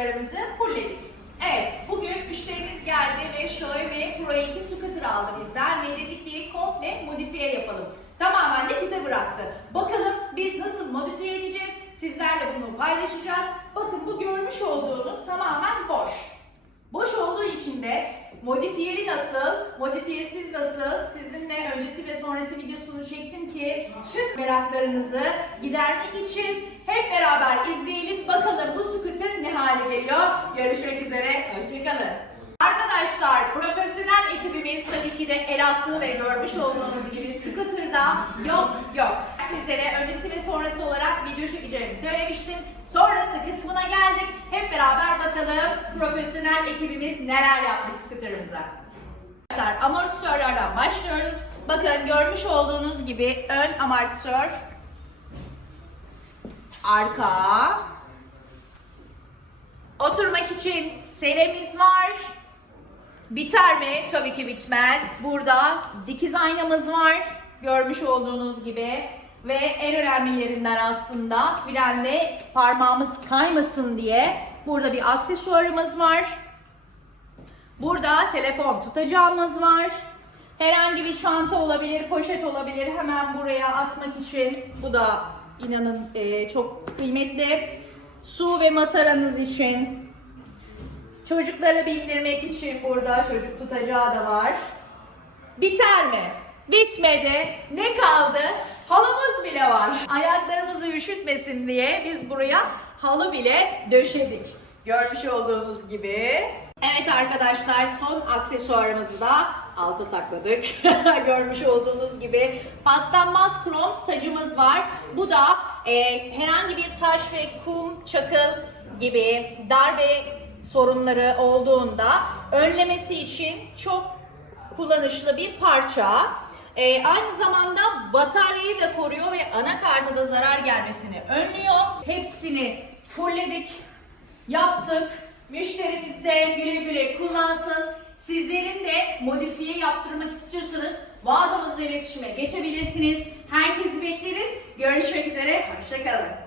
aksesuarlarımızı fullledik. Evet, bugün müşterimiz geldi ve Xiaomi Pro 2 scooter aldı bizden ve dedi ki komple modifiye yapalım. Tamamen de bize bıraktı. Bakalım biz nasıl modifiye edeceğiz? Sizlerle bunu paylaşacağız. Bakın bu görmüş olduğunuz tamamen boş. Boş olduğu için de modifiyeli nasıl, modifiyesiz nasıl sizinle öncesi ve sonrası videosunu çektim ki tüm meraklarınızı gidermek için hep beraber izleyelim. Bakalım bu scooter ne hale geliyor. Görüşmek üzere, hoşçakalın. Arkadaşlar profesyonel ekibimiz tabii ki de el attığı ve görmüş olduğunuz gibi scooter'da yok yok. Sizlere öncesi ve sonrası olarak video çekeceğimi söylemiştim. Sonrası kısmına geldik. Hep beraber bakalım profesyonel ekibimiz neler yapmış scooter'ımıza. Arkadaşlar amortisörlerden başlıyoruz. Bakın görmüş olduğunuz gibi ön amortisör, arka, oturmak için selemiz var. Biter mi? Tabii ki bitmez. Burada dikiz aynamız var. Görmüş olduğunuz gibi. Ve en önemlilerinden aslında frende parmağımız kaymasın diye burada bir aksesuarımız var. Burada telefon tutacağımız var. Herhangi bir çanta olabilir, poşet olabilir. Hemen buraya asmak için. Bu da inanın eee, çok kıymetli. Su ve mataranız için. Çocuklara bindirmek için burada çocuk tutacağı da var. Biter mi? Bitmedi. Ne kaldı? Halımız bile var. Ayaklarımızı üşütmesin diye biz buraya halı bile döşedik. Görmüş olduğunuz gibi. Evet arkadaşlar son aksesuarımızı da alta sakladık. Görmüş olduğunuz gibi paslanmaz krom sacımız var. Bu da e, herhangi bir taş ve kum, çakıl gibi darbe sorunları olduğunda önlemesi için çok kullanışlı bir parça. Ee, aynı zamanda bataryayı da koruyor ve anakarta da zarar gelmesini önlüyor. Hepsini fullledik, yaptık. Müşterimiz de güle güle kullansın. Sizlerin de modifiye yaptırmak istiyorsanız mağazamızla iletişime geçebilirsiniz. Herkesi bekleriz. Görüşmek üzere. Hoşçakalın.